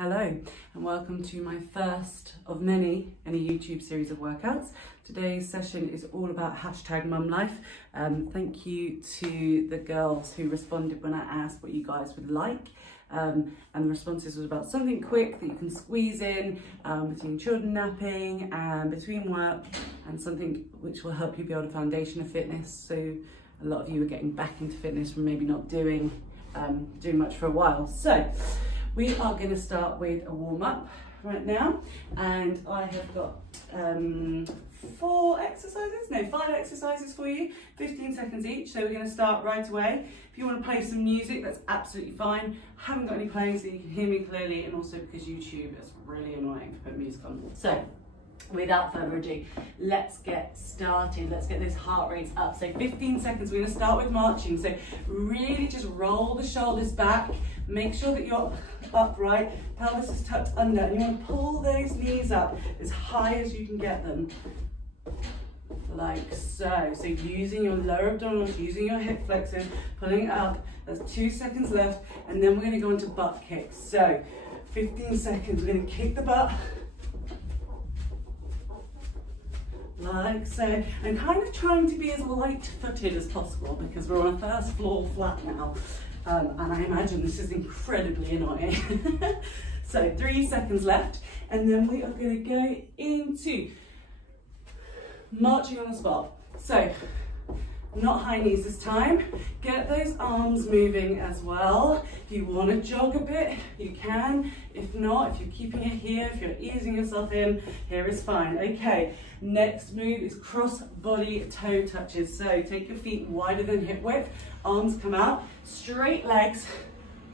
Hello and welcome to my first of many in a YouTube series of workouts. Today's session is all about #mumlife. Thank you to the girls who responded when I asked what you guys would like. And the responses was about something quick that you can squeeze in between children napping and between work, and something which will help you build a foundation of fitness. So a lot of you are getting back into fitness from maybe not doing much for a while. So we are going to start with a warm-up right now, and I have got 5 exercises for you, 15 seconds each. So we're going to start right away. If you want to play some music, that's absolutely fine. I haven't got any playing so you can hear me clearly, and also because YouTube is really annoying to put music on. So without further ado, let's get started. Let's get those heart rates up. So 15 seconds, we're going to start with marching. So really just roll the shoulders back. Make sure that you're upright, pelvis is tucked under, and you want to pull those knees up as high as you can get them. Like so. So using your lower abdominals, using your hip flexors, pulling it up. That's 2 seconds left, and then we're going to go into butt kicks. So 15 seconds, we're going to kick the butt. Like so, and kind of trying to be as light-footed as possible because we're on a first floor flat now, and I imagine this is incredibly annoying. So 3 seconds left, and then we are going to go into marching on the spot. So not high knees this time. Get those arms moving as well. If you want to jog a bit, you can. If not, if you're keeping it here, if you're easing yourself in, here is fine. Okay, next move is cross body toe touches. So take your feet wider than hip width, arms come out, straight legs,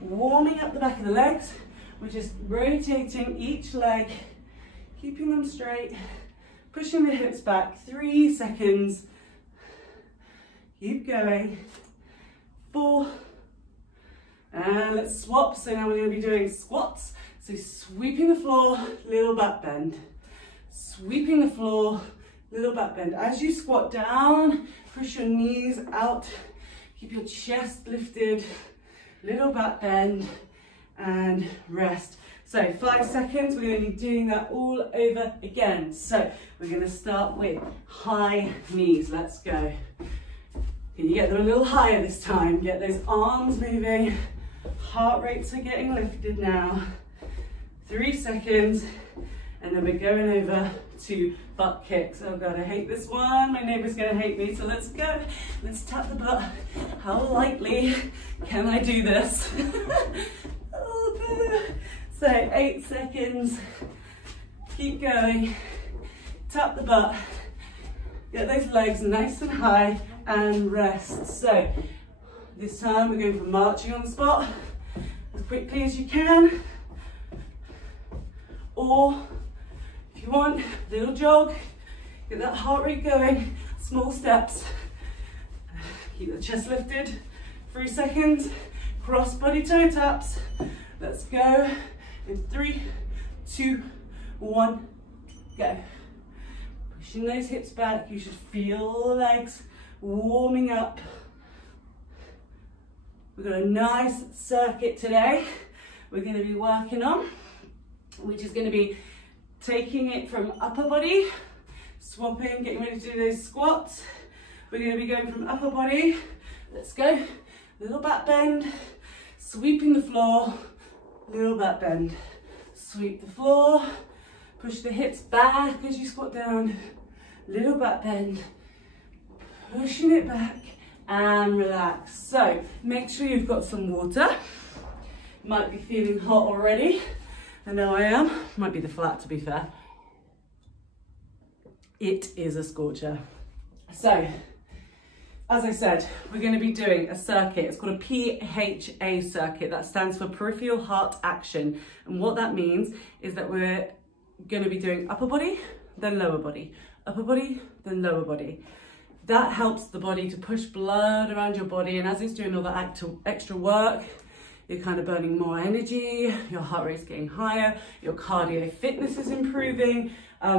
warming up the back of the legs. We're just rotating each leg, keeping them straight, pushing the hips back. 3 seconds. Keep going. 4. And let's swap. So now we're going to be doing squats. So sweeping the floor, little back bend. Sweeping the floor, little back bend. As you squat down, push your knees out. Keep your chest lifted, little back bend, and rest. So 5 seconds, we're going to be doing that all over again. So we're going to start with high knees. Let's go. Can you get them a little higher this time? Get those arms moving. Heart rates are getting lifted now. 3 seconds, and then we're going over to butt kicks. Oh God, I hate this one. My neighbor's gonna hate me, so let's go. Let's tap the butt. How lightly can I do this? Oh, good. So 8 seconds. Keep going. Tap the butt. Get those legs nice and high and rest. So this time we're going for marching on the spot as quickly as you can, or if you want, a little jog, get that heart rate going, small steps. Keep the chest lifted. 3 seconds, cross body toe taps. Let's go in 3, 2, 1, go. Pushing those hips back, you should feel the legs warming up. We've got a nice circuit today we're going to be working on, which is going to be taking it from upper body, swapping, getting ready to do those squats. We're going to be going from upper body, let's go, little back bend, sweeping the floor, little back bend, sweep the floor, push the hips back as you squat down, little back bend, pushing it back and relax. So make sure you've got some water. Might be feeling hot already. I know I am. Might be the flat, to be fair. It is a scorcher. So as I said, we're going to be doing a circuit. It's called a PHA circuit. That stands for Peripheral Heart Action. And what that means is that we're going to be doing upper body, then lower body, upper body, then lower body. That helps the body to push blood around your body, and as it's doing all that extra work, you're kind of burning more energy, your heart rate's getting higher, your cardio fitness is improving.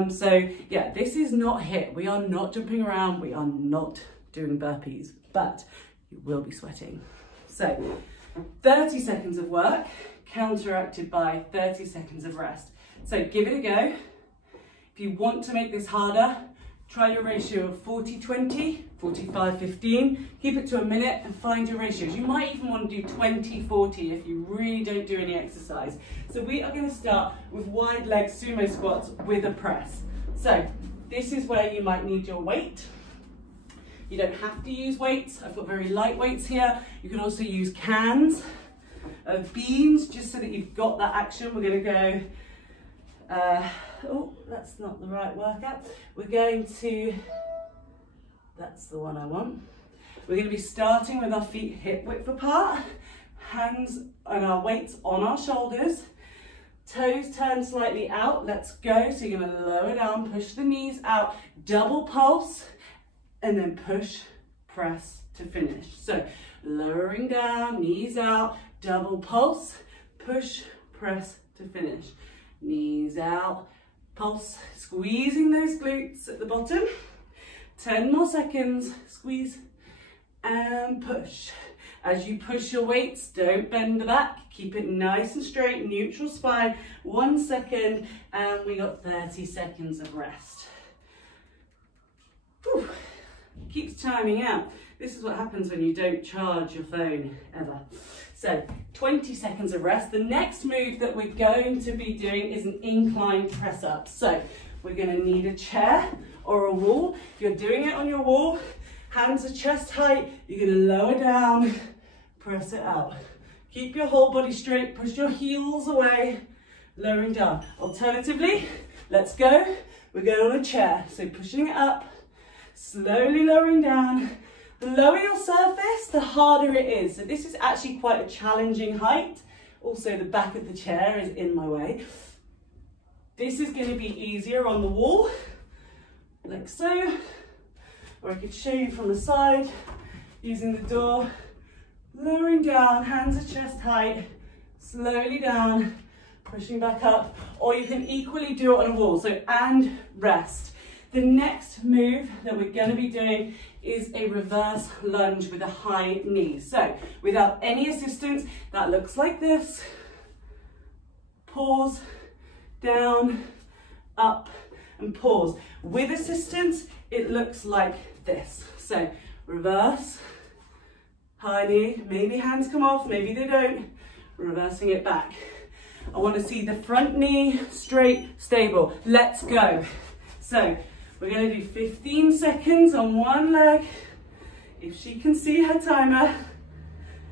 So yeah, this is not HIIT. We are not jumping around, we are not doing burpees, but you will be sweating. So 30 seconds of work, counteracted by 30 seconds of rest. So give it a go. If you want to make this harder, try your ratio of 40-20, 45-15. Keep it to a minute and find your ratios. You might even want to do 20-40 if you really don't do any exercise. So we are going to start with wide leg sumo squats with a press. So this is where you might need your weight. You don't have to use weights. I've got very light weights here. You can also use cans of beans just so that you've got that action. We're going to go, oh, that's not the right workout. We're going to, that's the one I want. We're going to be starting with our feet hip width apart, hands and our weights on our shoulders, toes turn slightly out. Let's go. So you're going to lower down, push the knees out, double pulse, and then push, press to finish. So lowering down, knees out, double pulse, push, press to finish. Knees out, pulse, squeezing those glutes at the bottom. 10 more seconds, squeeze and push. As you push your weights, don't bend the back, keep it nice and straight, neutral spine. 1 second, and we got 30 seconds of rest. Whew. Keeps timing out. This is what happens when you don't charge your phone ever. So 20 seconds of rest. The next move that we're going to be doing is an incline press up. So we're going to need a chair or a wall. If you're doing it on your wall, hands are chest height, you're going to lower down, press it out. Keep your whole body straight, push your heels away, lowering down. Alternatively, let's go. We're going on a chair. So pushing it up, slowly lowering down. The lower your surface, the harder it is. So this is actually quite a challenging height. Also, the back of the chair is in my way. This is going to be easier on the wall, like so. Or I could show you from the side, using the door. Lowering down, hands at chest height, slowly down, pushing back up. Or you can equally do it on a wall, so and rest. The next move that we're going to be doing is a reverse lunge with a high knee. So without any assistance, that looks like this. Pause, down, up, and pause. With assistance, it looks like this. So reverse, high knee, maybe hands come off, maybe they don't. Reversing it back. I want to see the front knee straight, stable. Let's go. So we're going to do 15 seconds on one leg, if she can see her timer.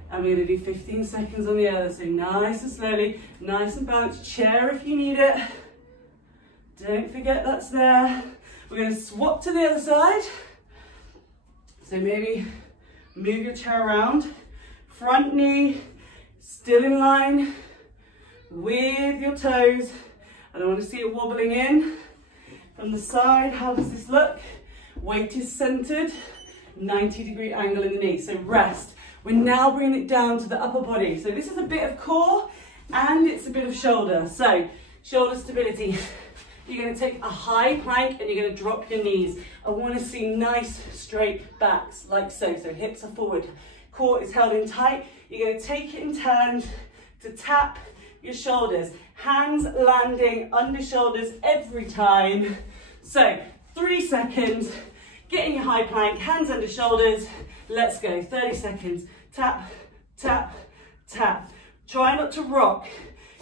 And we're going to do 15 seconds on the other. So nice and slowly, nice and balanced. Chair if you need it. Don't forget that's there. We're going to swap to the other side. So maybe move your chair around. Front knee still in line with your toes. I don't want to see it wobbling in. From the side, how does this look? Weight is centered, 90-degree angle in the knee, so rest. We're now bringing it down to the upper body. So this is a bit of core and it's a bit of shoulder. So shoulder stability. You're going to take a high plank and you're going to drop your knees. I want to see nice straight backs like so. So hips are forward, core is held in tight. You're going to take it in turns to tap your shoulders. Hands landing under shoulders every time. So 3 seconds, get in your high plank, hands under shoulders. Let's go, 30 seconds. Tap, tap, tap. Try not to rock.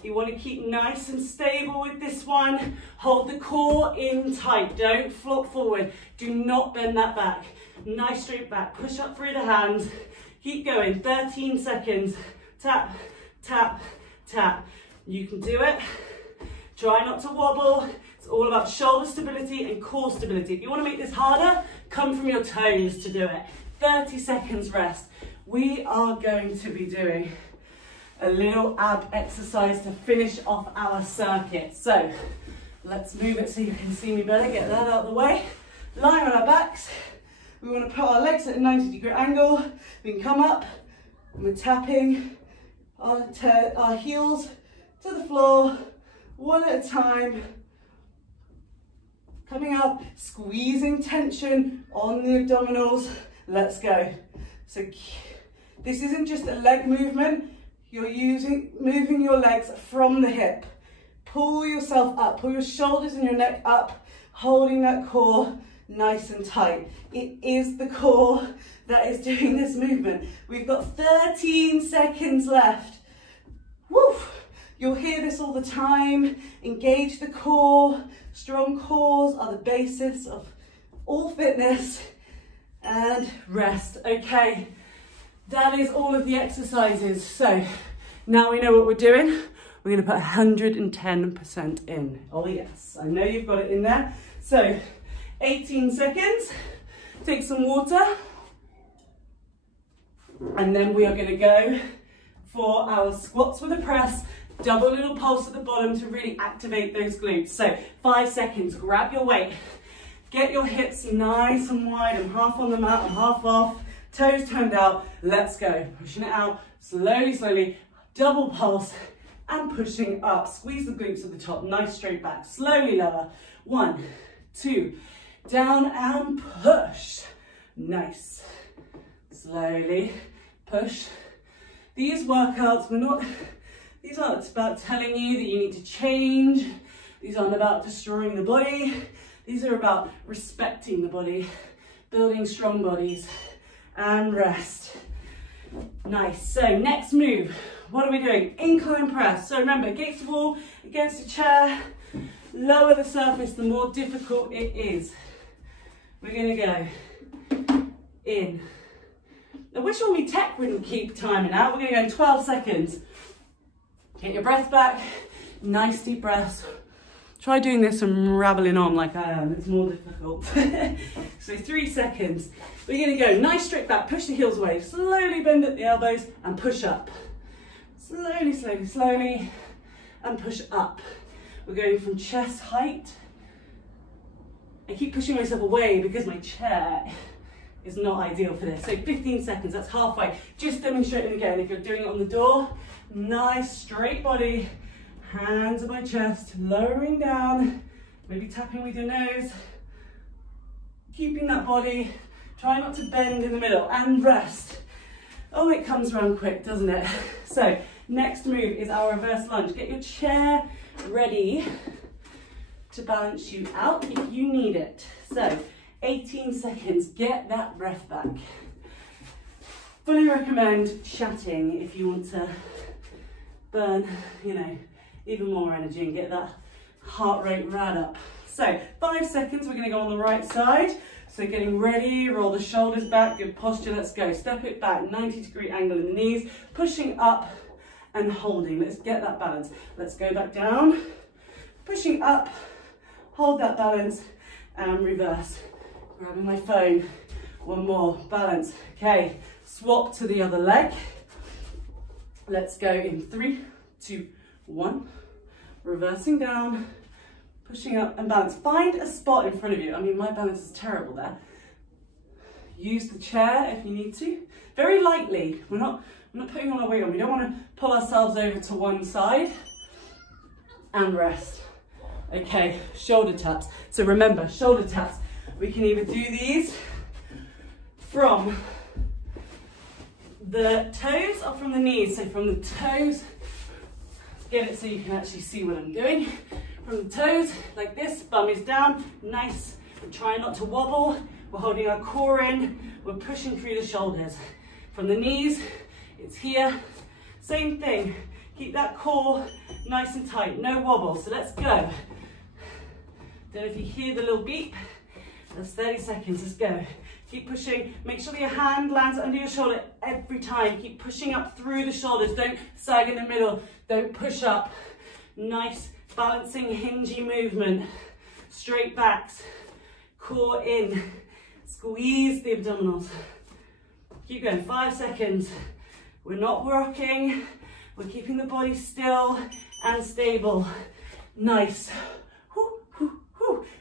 You want to keep nice and stable with this one. Hold the core in tight. Don't flop forward. Do not bend that back. Nice straight back. Push up through the hands. Keep going. 13 seconds. Tap, tap, tap. You can do it. Try not to wobble. It's all about shoulder stability and core stability. If you want to make this harder, come from your toes to do it. 30 seconds rest. We are going to be doing a little ab exercise to finish off our circuit. So let's move it so you can see me better. Get that out of the way. Lying on our backs. We want to put our legs at a 90-degree angle. We can come up and we're tapping our heels to the floor, one at a time. Coming up, squeezing tension on the abdominals. Let's go. So This isn't just a leg movement. You're moving your legs from the hip. Pull yourself up, pull your shoulders and your neck up, holding that core nice and tight. It is the core that is doing this movement. We've got 13 seconds left. Woo! You'll hear this all the time. Engage the core. Strong cores are the basis of all fitness. And rest. Okay, that is all of the exercises. So now we know what we're doing. We're going to put 110% in. Oh yes, I know you've got it in there. So 18 seconds. Take some water. And then we are going to go for our squats with a press. Double little pulse at the bottom to really activate those glutes. So 5 seconds, grab your weight. Get your hips nice and wide. I'm half on the mat, I'm half off. Toes turned out. Let's go. Pushing it out, slowly, slowly. Double pulse and pushing up. Squeeze the glutes at the top, nice straight back. Slowly lower. 1, 2, down and push. Nice. Slowly push. These workouts, these aren't about telling you that you need to change. These aren't about destroying the body. These are about respecting the body, building strong bodies, and rest. Nice. So next move, what are we doing? Incline press. So remember, against the wall, against the chair, lower the surface, the more difficult it is. We're going to go in. I wish all my tech wouldn't keep timing out. We're going to go in 12 seconds. Get your breath back. Nice deep breaths. Try doing this and rattling on like I am. It's more difficult. So 3 seconds. We're going to go nice straight back. Push the heels away. Slowly bend at the elbows and push up. Slowly, slowly, slowly. And push up. We're going from chest height. I keep pushing myself away because my chair is not ideal for this. So 15 seconds, that's halfway. Just demonstrating again. If you're doing it on the door, nice straight body, hands at my chest, lowering down, maybe tapping with your nose, keeping that body, try not to bend in the middle, and rest. Oh, it comes around quick, doesn't it? So next move is our reverse lunge. Get your chair ready to balance you out if you need it. So 18 seconds, get that breath back. Fully recommend chatting if you want to burn, even more energy and get that heart rate right up. So 5 seconds, we're going to go on the right side. So getting ready, roll the shoulders back, good posture, let's go. Step it back, 90-degree angle in the knees, pushing up and holding. Let's get that balance. Let's go back down, pushing up, hold that balance and reverse. Grabbing my phone, one more, balance. Okay, swap to the other leg. Let's go in 3, 2, 1. Reversing down, pushing up and balance. Find a spot in front of you. I mean, my balance is terrible there. Use the chair if you need to. Very lightly. We're not putting all our weight on. We don't want to pull ourselves over to one side. And rest. Okay, shoulder taps. So remember, shoulder taps. We can either do these from the toes or from the knees. So from the toes, get it so you can actually see what I'm doing. From the toes, like this, bum is down, nice. We're trying not to wobble. We're holding our core in. We're pushing through the shoulders. From the knees, it's here. Same thing. Keep that core nice and tight, no wobble. So let's go. Don't know if you hear the little beep. That's 30 seconds, let's go. Keep pushing, make sure that your hand lands under your shoulder every time. Keep pushing up through the shoulders, don't sag in the middle, don't push up. Nice, balancing, hingy movement. Straight backs, core in. Squeeze the abdominals. Keep going, 5 seconds. We're not rocking, we're keeping the body still and stable. Nice.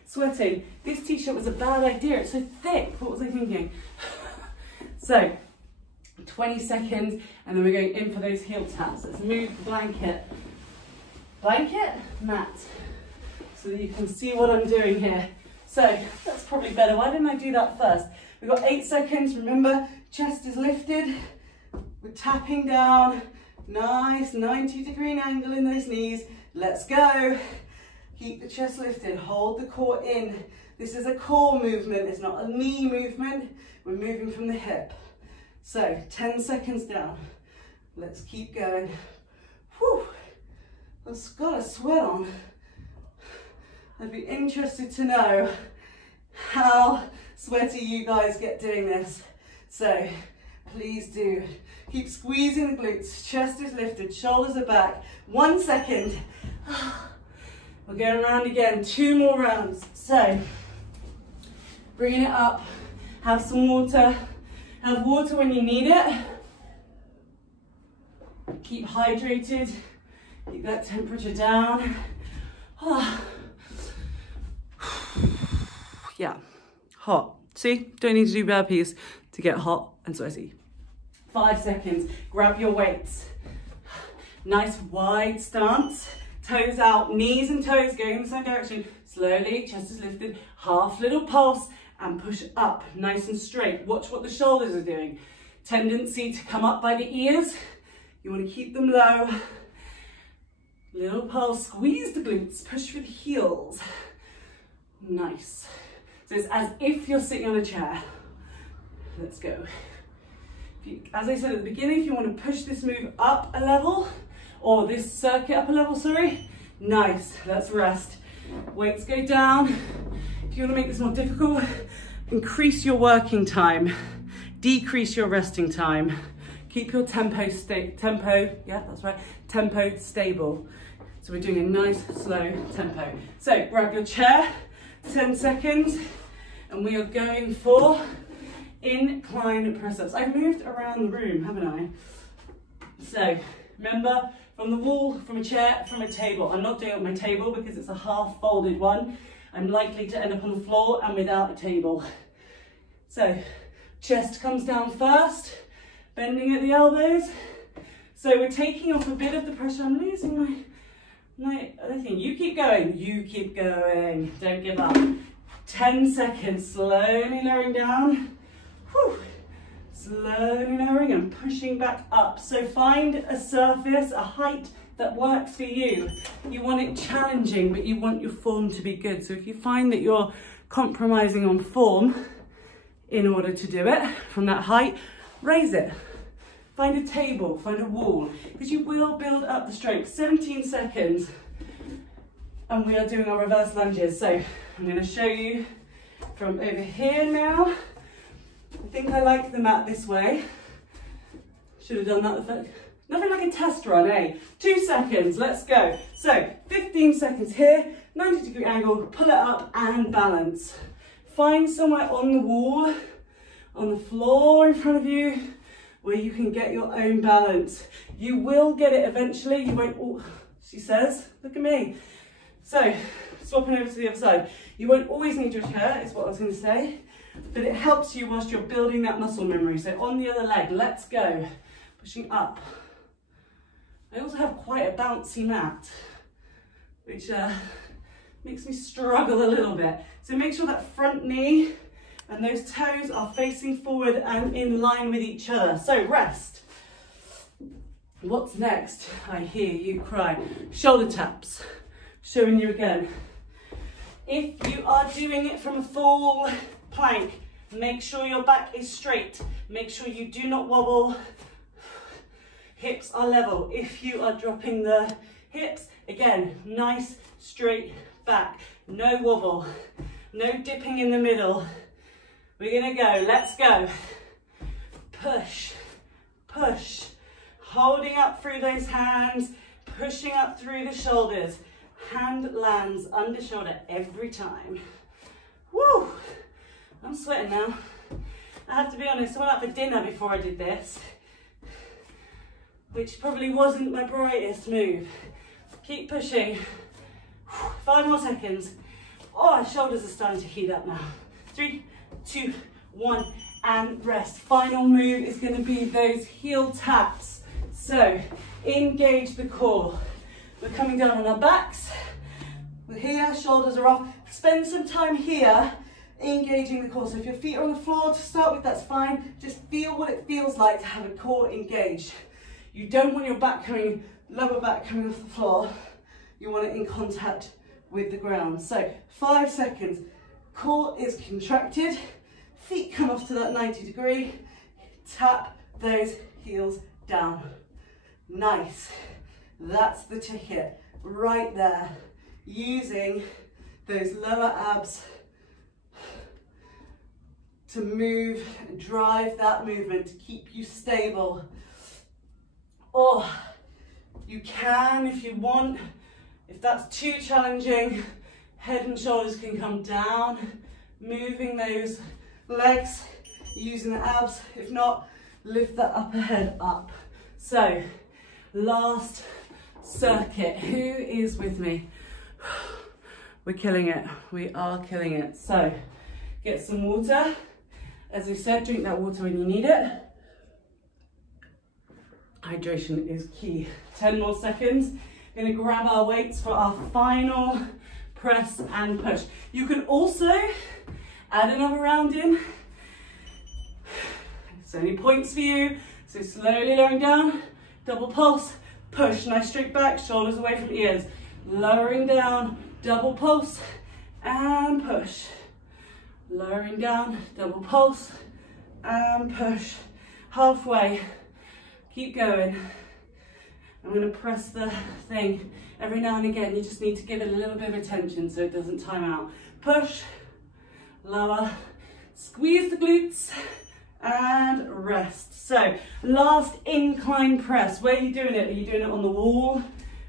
Sweating. This t-shirt was a bad idea. It's so thick. What was I thinking? So, 20 seconds, and then we're going in for those heel taps. Let's move the blanket. Blanket, mat. So that you can see what I'm doing here. So, that's probably better. Why didn't I do that first? We've got 8 seconds. Remember, chest is lifted. We're tapping down. Nice 90-degree angle in those knees. Let's go. Keep the chest lifted. Hold the core in. This is a core movement. It's not a knee movement. We're moving from the hip. So 10 seconds down. Let's keep going. Whew. I've got a sweat on. I'd be interested to know how sweaty you guys get doing this. So please do. Keep squeezing the glutes. Chest is lifted, shoulders are back. 1 second. We're going around again. 2 more rounds. So bringing it up. Have some water. Have water when you need it. Keep hydrated. Keep that temperature down. Yeah, hot. See, don't need to do burpees to get hot and sweaty. 5 seconds, grab your weights. Nice wide stance, toes out, knees and toes going in the same direction. Slowly, chest is lifted, half little pulse and push up, nice and straight. Watch what the shoulders are doing. Tendency to come up by the ears. You want to keep them low. Little pulse, squeeze the glutes, push with the heels. Nice. So it's as if you're sitting on a chair. Let's go. As I said at the beginning, if you want to push this move up a level, or this circuit up a level, sorry, nice. Let's rest. Weights go down. If you want to make this more difficult, increase your working time, decrease your resting time. Keep your tempo stable. So we're doing a nice slow tempo. So grab your chair, 10 seconds, and we are going for incline press-ups. I've moved around the room, haven't I? So remember, from the wall, from a chair, from a table. I'm not doing it on my table because it's a half folded one. I'm likely to end up on the floor and without a table. So chest comes down first, bending at the elbows. So we're taking off a bit of the pressure. I'm losing my other thing. You keep going, don't give up. 10 seconds, slowly lowering down. Whew. Slowly lowering and pushing back up. So find a surface, a height that works for you. You want it challenging, but you want your form to be good. So if you find that you're compromising on form in order to do it from that height, raise it. Find a table, find a wall, because you will build up the strength. 17 seconds, and we are doing our reverse lunges. So I'm going to show you from over here now. I think I like the mat this way. Should have done that the first. Nothing like a test run, eh? 2 seconds, let's go. So 15 seconds here, 90-degree angle, pull it up and balance. Find somewhere on the wall, on the floor in front of you, where you can get your own balance. You will get it eventually. You won't, oh, she says, look at me. So, swapping over to the other side. You won't always need your chair, is what I was going to say, but it helps you whilst you're building that muscle memory. So on the other leg, let's go. Pushing up. I also have quite a bouncy mat, which makes me struggle a little bit. So make sure that front knee and those toes are facing forward and in line with each other. So rest. What's next? I hear you cry. Shoulder taps. Showing you again. If you are doing it from a full plank, make sure your back is straight. Make sure you do not wobble. Hips are level. If you are dropping the hips, again, nice straight back. No wobble. No dipping in the middle. We're gonna go, let's go. Push, push. Holding up through those hands, pushing up through the shoulders. Hand lands under shoulder every time. Woo! I'm sweating now. I have to be honest, I went out for dinner before I did this, which probably wasn't my brightest move. Keep pushing. 5 more seconds. Oh, our shoulders are starting to heat up now. 3, 2, 1, and rest. Final move is going to be those heel taps. So engage the core. We're coming down on our backs. We're here, shoulders are off. Spend some time here engaging the core. So if your feet are on the floor to start with, that's fine. Just feel what it feels like to have a core engaged. You don't want your back coming, lower back coming off the floor. You want it in contact with the ground. So 5 seconds, core is contracted, feet come off to that 90 degree, tap those heels down. Nice. That's the ticket right there. Using those lower abs to move and drive that movement to keep you stable. Or you can, if you want, if that's too challenging, head and shoulders can come down, moving those legs, using the abs. If not, lift that upper head up. So, last circuit. Who is with me? We're killing it. We are killing it. So, get some water. As we said, drink that water when you need it. Hydration is key. 10 more seconds. We're going to grab our weights for our final press and push. You can also add another round in. It's only points for you. So slowly lowering down, double pulse, push. Nice straight back, shoulders away from ears. Lowering down, double pulse, and push. Lowering down, double pulse, and push. Halfway. Keep going. I'm going to press the thing every now and again. You just need to give it a little bit of attention so it doesn't time out. Push, lower, squeeze the glutes, and rest. So, last incline press. Where are you doing it? Are you doing it on the wall?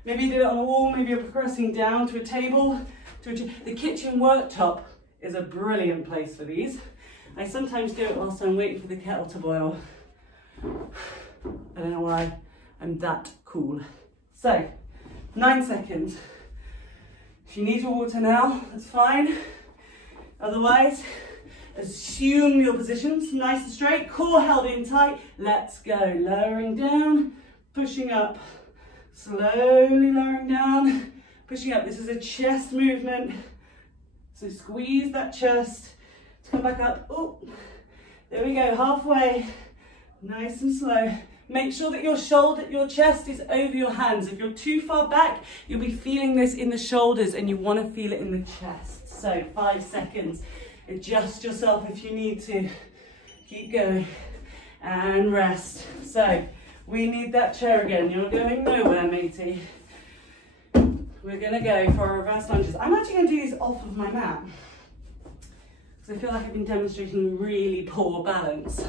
Maybe you did it on the wall. Maybe you're progressing down to a table. The kitchen worktop is a brilliant place for these. I sometimes do it whilst I'm waiting for the kettle to boil. I don't know why I'm that cool. So, 9 seconds. If you need your water now, that's fine. Otherwise, assume your positions, nice and straight, core held in tight. Let's go. Lowering down, pushing up. Slowly lowering down, pushing up. This is a chest movement. So squeeze that chest to come back up. Oh, there we go, halfway. Nice and slow. Make sure that your chest is over your hands. If you're too far back, you'll be feeling this in the shoulders and you want to feel it in the chest. So 5 seconds. Adjust yourself if you need to. Keep going. And rest. So we need that chair again. You're going nowhere, matey. We're going to go for our reverse lunges. I'm actually going to do these off of my mat, because I feel like I've been demonstrating really poor balance.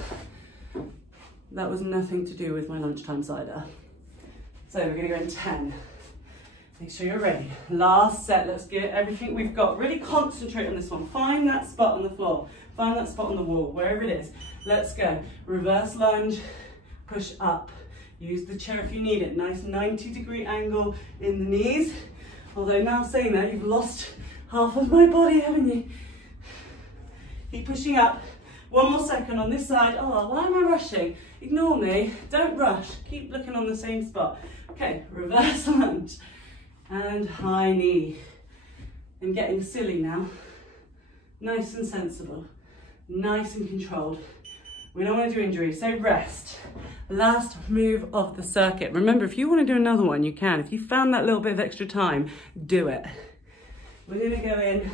That was nothing to do with my lunchtime cider. So we're going to go in 10. Make sure you're ready. Last set. Let's get everything we've got. Really concentrate on this one. Find that spot on the floor. Find that spot on the wall, wherever it is. Let's go. Reverse lunge. Push up. Use the chair if you need it. Nice 90-degree angle in the knees. Although now saying that, you've lost half of my body, haven't you? Keep pushing up. 1 more second on this side. Oh, why am I rushing? Ignore me. Don't rush. Keep looking on the same spot. Okay, reverse lunge. And high knee. I'm getting silly now. Nice and sensible. Nice and controlled. We don't want to do injury, so rest. Last move of the circuit. Remember, if you want to do another one, you can. If you found that little bit of extra time, do it. We're going to go in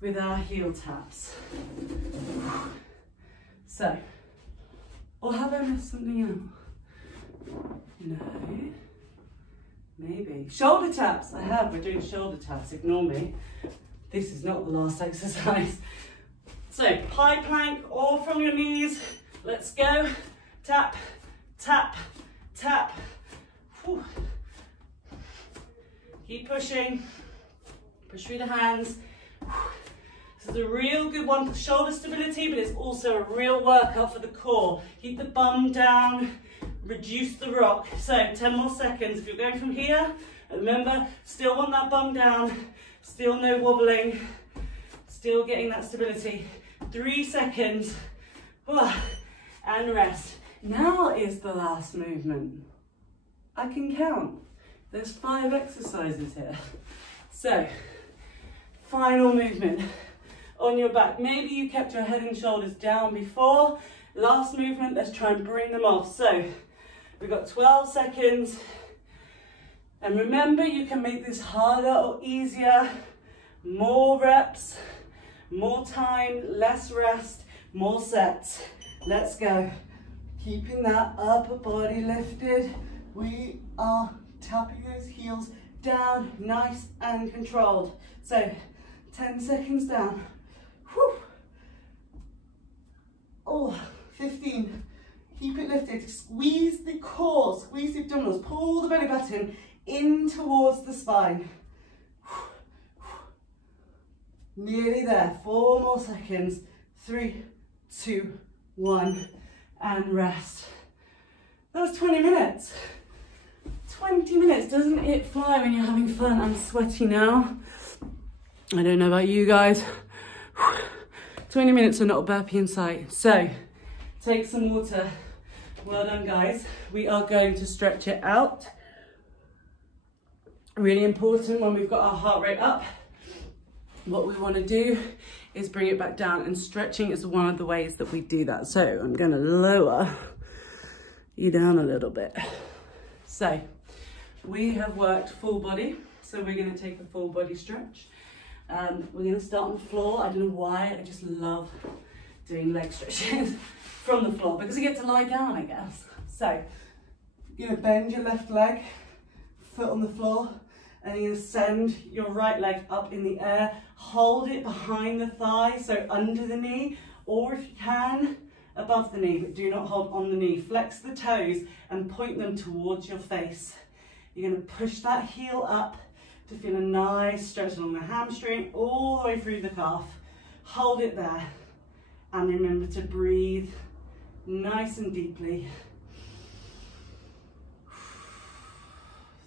with our heel taps. So, or have I missed something out? No. Maybe. Shoulder taps. I have. We're doing shoulder taps. Ignore me. This is not the last exercise. So, high plank or from your knees. Let's go. Tap, tap, tap. Whew. Keep pushing. Push through the hands. This is a real good one for shoulder stability, but it's also a real workout for the core. Keep the bum down. Reduce the rock. So 10 more seconds. If you're going from here, remember, still want that bum down, still no wobbling, still getting that stability. 3 seconds. And rest. Now is the last movement. I can count. There's 5 exercises here. So, final movement on your back. Maybe you kept your head and shoulders down before. Last movement, let's try and bring them off. So we've got 12 seconds. And remember, you can make this harder or easier. More reps, more time, less rest, more sets. Let's go. Keeping that upper body lifted. We are tapping those heels down, nice and controlled. So 10 seconds down. Whew. Oh, 15. Keep it lifted. Squeeze the core, squeeze the abdominals, pull the belly button in towards the spine. Nearly there. 4 more seconds. 3, 2, 1, and rest. That was 20 minutes. 20 minutes, doesn't it fly when you're having fun? I'm sweaty now. I don't know about you guys. 20 minutes are not a burpee in sight. So, take some water. Well done, guys. We are going to stretch it out. Really important when we've got our heart rate up. What we want to do is bring it back down, and stretching is one of the ways that we do that. So I'm going to lower you down a little bit. So we have worked full body, so we're going to take a full body stretch. We're going to start on the floor. I don't know why, I just love doing leg stretches from the floor because you get to lie down, I guess. So you're going to bend your left leg, foot on the floor, and you're going to send your right leg up in the air. Hold it behind the thigh, so under the knee, or if you can, above the knee, but do not hold on the knee. Flex the toes and point them towards your face. You're going to push that heel up to feel a nice stretch along the hamstring, all the way through the calf. Hold it there, and remember to breathe nice and deeply.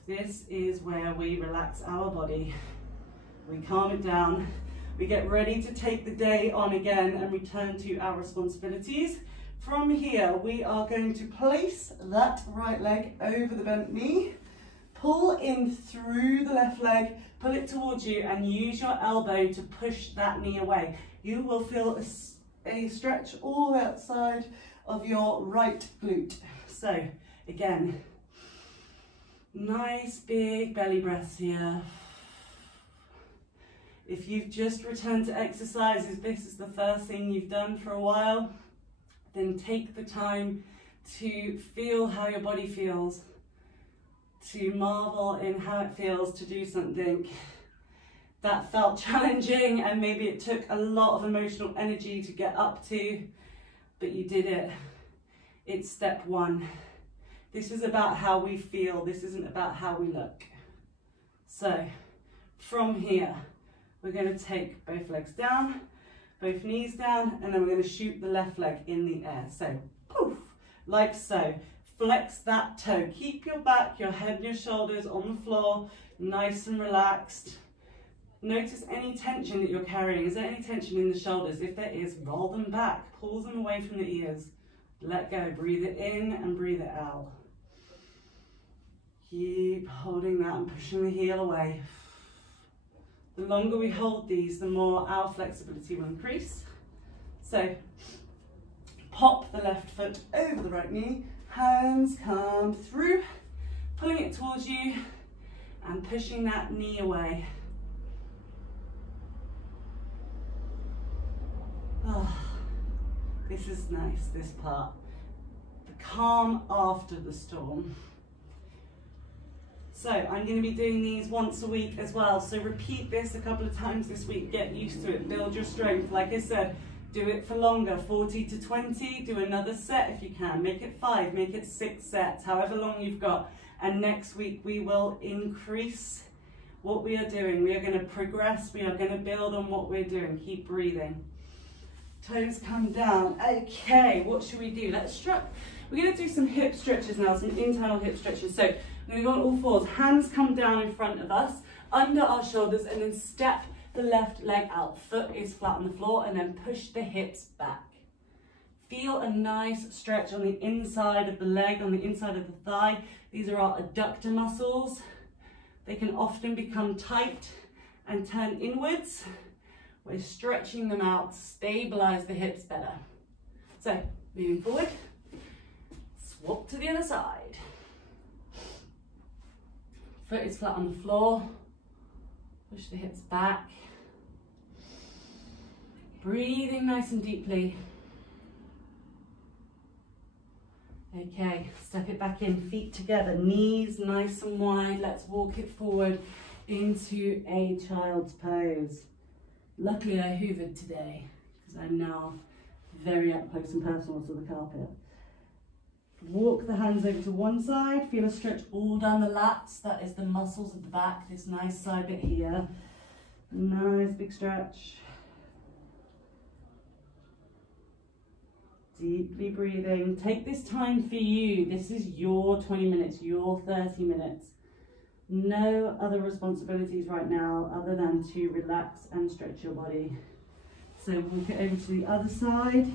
This is where we relax our body. We calm it down. We get ready to take the day on again and return to our responsibilities. From here, we are going to place that right leg over the bent knee. Pull in through the left leg, pull it towards you, and use your elbow to push that knee away. You will feel a stretch all the way outside of your right glute. So, again, nice big belly breaths here. If you've just returned to exercise, if this is the first thing you've done for a while, then take the time to feel how your body feels, to marvel in how it feels to do something that felt challenging and maybe it took a lot of emotional energy to get up to, but you did it. It's step one. This is about how we feel. This isn't about how we look. So from here, we're going to take both legs down, both knees down, and then we're going to shoot the left leg in the air. So poof, like so. Flex that toe. Keep your back, your head and your shoulders on the floor, nice and relaxed. Notice any tension that you're carrying. Is there any tension in the shoulders? If there is, roll them back. Pull them away from the ears. Let go. Breathe it in and breathe it out. Keep holding that and pushing the heel away. The longer we hold these, the more our flexibility will increase. So, pop the left foot over the right knee. Hands come through, pulling it towards you and pushing that knee away. Oh, this is nice, this part. The calm after the storm. So I'm going to be doing these once a week as well. So repeat this a couple of times this week. Get used to it. Build your strength. Like I said, do it for longer, 40 to 20. Do another set if you can. Make it 5, make it 6 sets, however long you've got. And next week we will increase what we are doing. We are going to progress. We are going to build on what we're doing. Keep breathing. Toes come down. Okay, what should we do? Let's stretch. We're going to do some hip stretches now, some internal hip stretches. So I'm going to go on all fours. Hands come down in front of us, under our shoulders, and then step the left leg out. Foot is flat on the floor, and then push the hips back. Feel a nice stretch on the inside of the leg, on the inside of the thigh. These are our adductor muscles. They can often become tight and turn inwards we're stretching them out to stabilize the hips better. So, moving forward, swap to the other side. Foot is flat on the floor, push the hips back. Breathing nice and deeply. Okay, step it back in, feet together, knees nice and wide. Let's walk it forward into a child's pose. Luckily I hoovered today because I'm now very up close and personal to the carpet. Walk the hands over to one side, feel a stretch all down the lats. That is the muscles of the back, this nice side bit here. Nice big stretch. Deeply breathing. Take this time for you. This is your 20 minutes, your 30 minutes. No other responsibilities right now other than to relax and stretch your body. So walk it over to the other side.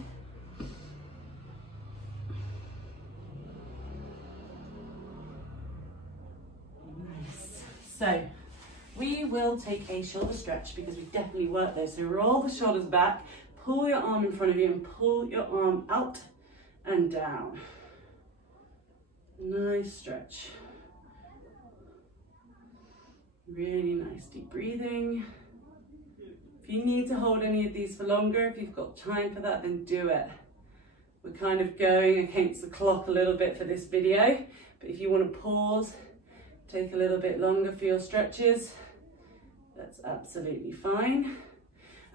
Nice. So we will take a shoulder stretch because we definitely work those. So roll the shoulders back. Pull your arm in front of you and pull your arm out and down. Nice stretch. Really nice deep breathing. If you need to hold any of these for longer, if you've got time for that, then do it. We're kind of going against the clock a little bit for this video, but if you want to pause, take a little bit longer for your stretches, that's absolutely fine.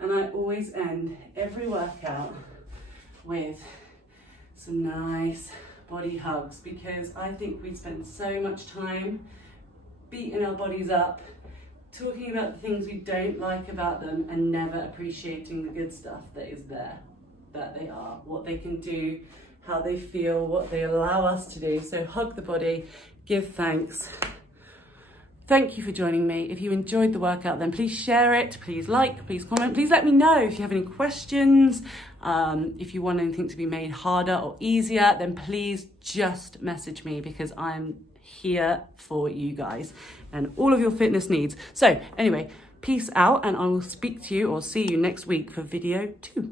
And I always end every workout with some nice body hugs because I think we spend so much time beating our bodies up, talking about the things we don't like about them and never appreciating the good stuff that is there, that they are, what they can do, how they feel, what they allow us to do. So hug the body, give thanks. Thank you for joining me. If you enjoyed the workout, then please share it, please like, please comment, please let me know if you have any questions. If you want anything to be made harder or easier, then please just message me because I'm here for you guys and all of your fitness needs. So anyway, peace out and I will speak to you or see you next week for video 2.